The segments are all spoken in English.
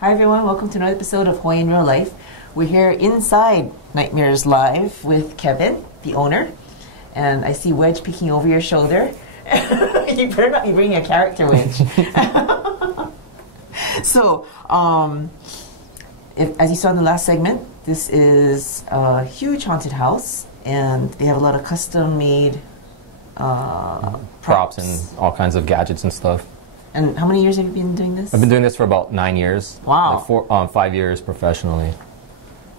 Hi everyone, welcome to another episode of Hawaii in Real Life. We're here inside Nightmares Live with Kevin, the owner, and I see Wedge peeking over your shoulder. You better not be bringing a character, Wedge. So, as you saw in the last segment, this is a huge haunted house, and they have a lot of custom-made props and all kinds of gadgets and stuff. And how many years have you been doing this? I've been doing this for about 9 years. Wow. Like 5 years professionally.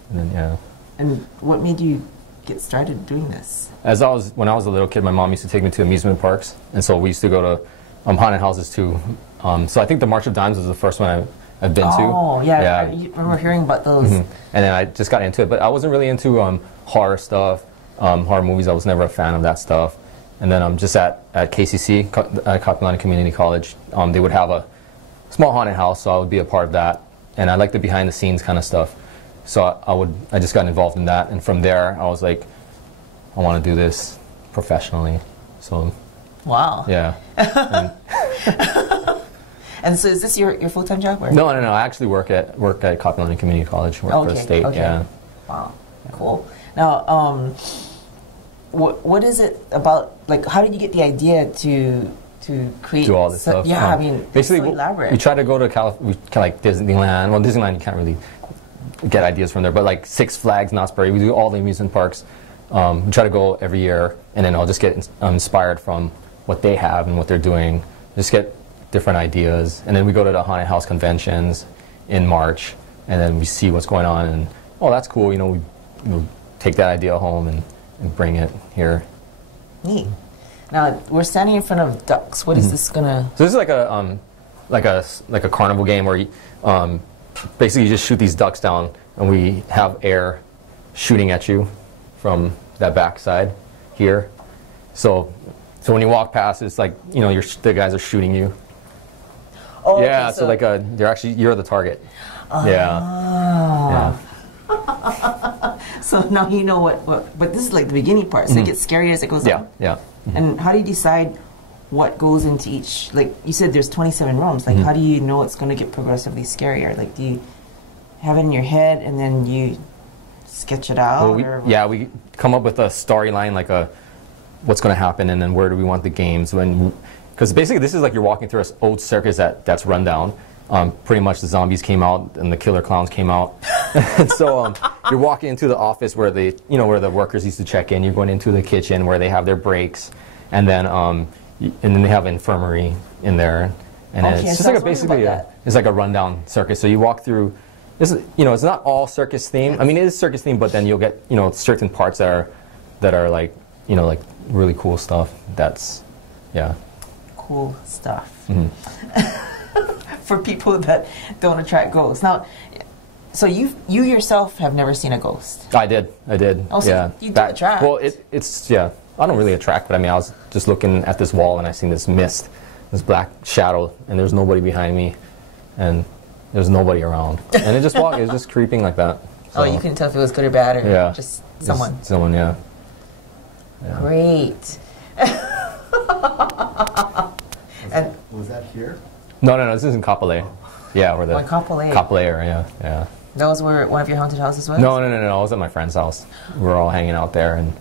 And then, yeah. And what made you get started doing this? When I was a little kid, my mom used to take me to amusement parks, and so we used to go to haunted houses too. So I think the March of Dimes was the first one I've been to. Oh, yeah. I remember hearing about those. And then I just got into it, but I wasn't really into horror stuff, horror movies. I was never a fan of that stuff. And then just at KCC, Kapi'olani Community College, they would have a small haunted house, so I would be a part of that. And I like the behind the scenes kind of stuff. So I just got involved in that, and from there I was like, I want to do this professionally. So, wow. Yeah. And so is this your full-time job? Or? No. I actually work at Kapi'olani Community College. Work for the state. Okay. Yeah. Wow. Cool. Now, what is it about? Like, how did you get the idea to create? Do all this stuff. Yeah, I mean, basically, it's so elaborate. we try to go to like Disneyland. Well, Disneyland you can't really get ideas from there, but like Six Flags, Knott's Berry, we do all the amusement parks. We try to go every year, and then I'll just get inspired from what they have and what they're doing. Just get different ideas, and then we go to the haunted house conventions in March, and then we see what's going on, and that's cool. We take that idea home and bring it here. Neat. Now we're standing in front of ducks. What is this gonna? So this is like a carnival game where basically you just shoot these ducks down, and we have air shooting at you from that backside here. So when you walk past, it's like the guys are shooting you. Oh, yeah. Okay, so like you're the target. Yeah. So now you know what. But this is like the beginning part. So it gets scarier as it goes on. Yeah. And how do you decide what goes into each? Like you said, there's 27 rooms. Like how do you know it's going to get progressively scarier? Like do you have it in your head and then you sketch it out? Well, we come up with a storyline, like what's going to happen, and then where do we want the games because basically this is like you're walking through an old circus that's run down. Pretty much the zombies came out and the killer clowns came out. And so you're walking into the office where where the workers used to check in. You're going into the kitchen where they have their breaks, and then they have an infirmary in there. And it's just like it's like a rundown circus. So you walk through. It's not all circus theme. I mean, it is circus theme, but then you'll get certain parts that are like like really cool stuff. Cool stuff. For people that don't attract ghosts. Now, so you yourself have never seen a ghost? I did. Oh, so yeah. You do attract. Well, it's I don't really attract, but I mean, I was just looking at this wall and I seen this mist, this black shadow, and there's nobody behind me, and there's nobody around, and it was just creeping like that. So, you couldn't tell if it was good or bad, or just someone. Just someone, yeah. Great. And was that here? No, this is in Kapolei. Yeah, where the Kapolei. Kapolei area, yeah. Those were one of your haunted houses was? No, I was at my friend's house. We were all hanging out there, and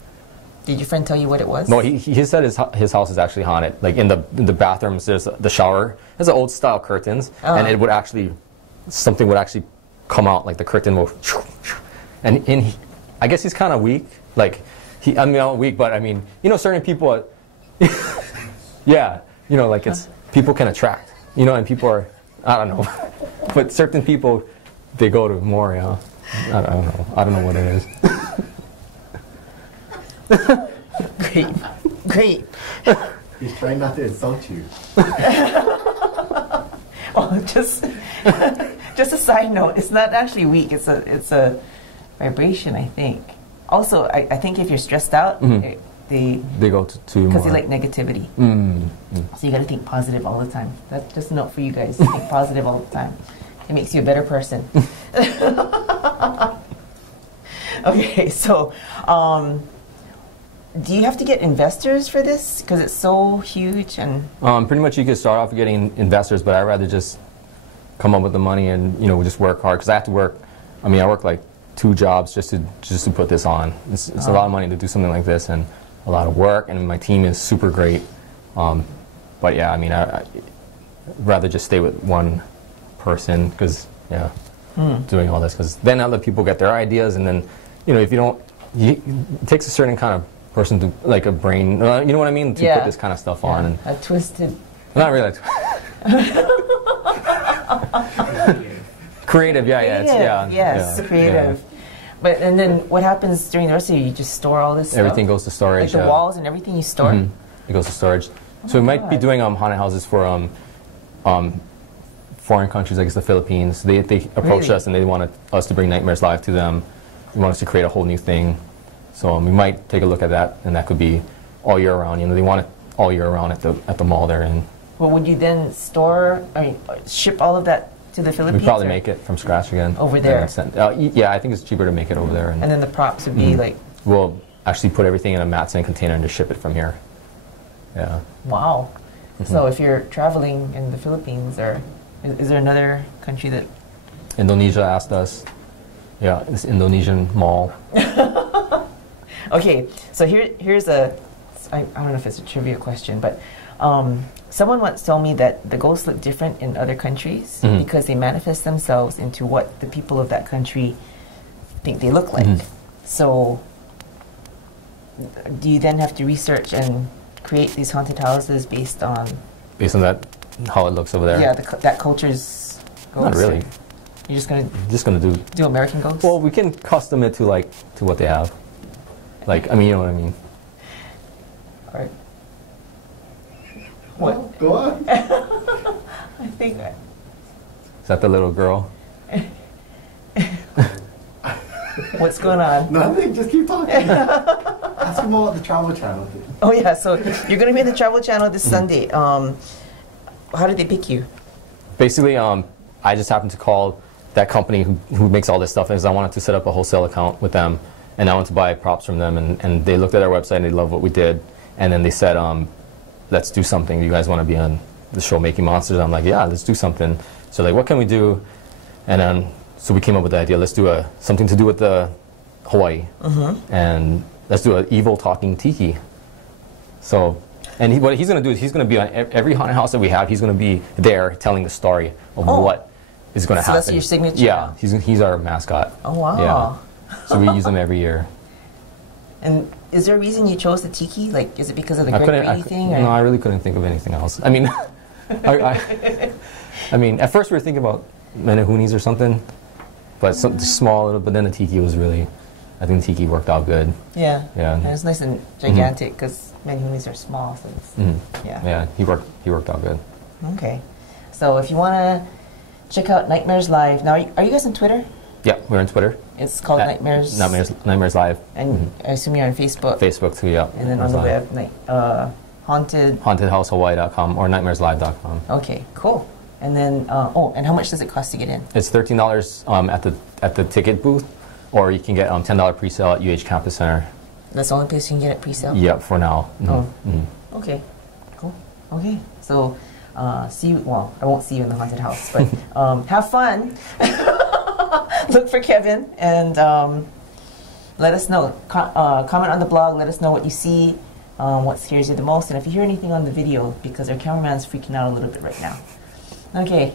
did your friend tell you what it was? No, he said his house is actually haunted. Like in the bathrooms, there's the shower. There's the old style curtains, and it would actually something would actually come out, like the curtain will, and I guess he's kind of weak. Like I'm not weak, but I mean certain people. Yeah, like it's people can attract. And people are, I don't know, but certain people, they go to more, I don't know. I don't know what it is. Great. He's trying not to insult you. Oh, just a side note. It's not actually weak. It's a vibration, I think. Also, I think if you're stressed out, they go to because they like negativity. So you got to think positive all the time. That's just a note for you guys. Think positive all the time. It makes you a better person. Okay, so do you have to get investors for this because it's so huge? And pretty much you could start off getting investors, but I'd rather just come up with the money, and we just work hard because I have to work. I mean, I work like 2 jobs just to put this on. It's a lot of money to do something like this, and a lot of work. And my team is super great. But yeah, I mean, I'd rather just stay with one person because doing all this, because then other people get their ideas, and then if you don't, it takes a certain kind of person to, like a brain, you know what I mean, to put this kind of stuff on. And a twisted. Not really. Creative, creative. But and then what happens during the rest of you just store all this everything stuff? Goes to storage. Like the walls and everything you store? It goes to storage. So we might be doing haunted houses for foreign countries, like the Philippines. They approached us and they wanted us to bring Nightmares Live to them. They want us to create a whole new thing. So we might take a look at that, and that could be all year round. They want it all year round at the mall there. And well, would you then ship all of that to the Philippines? We'd probably make it from scratch again. Over there? Yeah, I think it's cheaper to make it over there. And then the props would be like... We'll actually put everything in a Matson container and just ship it from here. Yeah. Wow. So if you're traveling in the Philippines, is there another country that... Indonesia asked us. Yeah, this Indonesian mall. Okay, so here's I don't know if it's a trivia question, but someone once told me that the ghosts look different in other countries because they manifest themselves into what the people of that country think they look like. So do you then have to research and create these haunted houses based on that, how it looks over there? Yeah, that culture's ghosts? Not really. You're just gonna do American ghosts? Well, we can custom it to what they have. I mean, you know what I mean. All right. What? What? Go on. I think. Is that the little girl? What's going on? Nothing. Just keep talking. Ask them about the Travel Channel thing. Oh yeah, so you're gonna be in the Travel Channel this Sunday. How did they pick you? Basically, I just happened to call that company who makes all this stuff because I wanted to set up a wholesale account with them, and I wanted to buy props from them, and they looked at our website and they loved what we did, and then they said, let's do something. You guys want to be on the show Making Monsters? I'm like, yeah, let's do something. So what can we do? And then so we came up with the idea, let's do something to do with the Hawaii, and let's do an evil talking tiki. So, and what he's going to do is he's going to be on every haunted house that we have. He's going to be there telling the story of what is going to happen. So that's your signature? Yeah, he's our mascot. Oh wow. Yeah. So we use him every year. And is there a reason you chose the tiki? Is it because of the Greg Brady thing? No, I really couldn't think of anything else. I mean, I mean, at first we were thinking about Menahunis or something, but something small. But then the tiki was really, I think the tiki worked out good. Yeah. Yeah. And it's nice and gigantic because Menahunis are small. So it's, yeah. Yeah, he worked out good. Okay. So if you want to check out Nightmares Live, now are you guys on Twitter? Yeah, we're on Twitter. It's called Nightmares Live. And I assume you're on Facebook. Facebook too, yeah. And then on the web, hauntedhousehawaii.com or nightmareslive.com. Okay, cool. And then and how much does it cost to get in? It's $13 at the ticket booth, or you can get $10 pre-sale at UH Campus Center. That's the only place you can get it pre-sale? Yeah, for now. Okay, cool. Okay, so see you. Well, I won't see you in the haunted house, but have fun. Look for Kevin and let us know. Comment on the blog. Let us know what you see, what scares you the most, and if you hear anything on the video, because our cameraman's freaking out a little bit right now. Okay,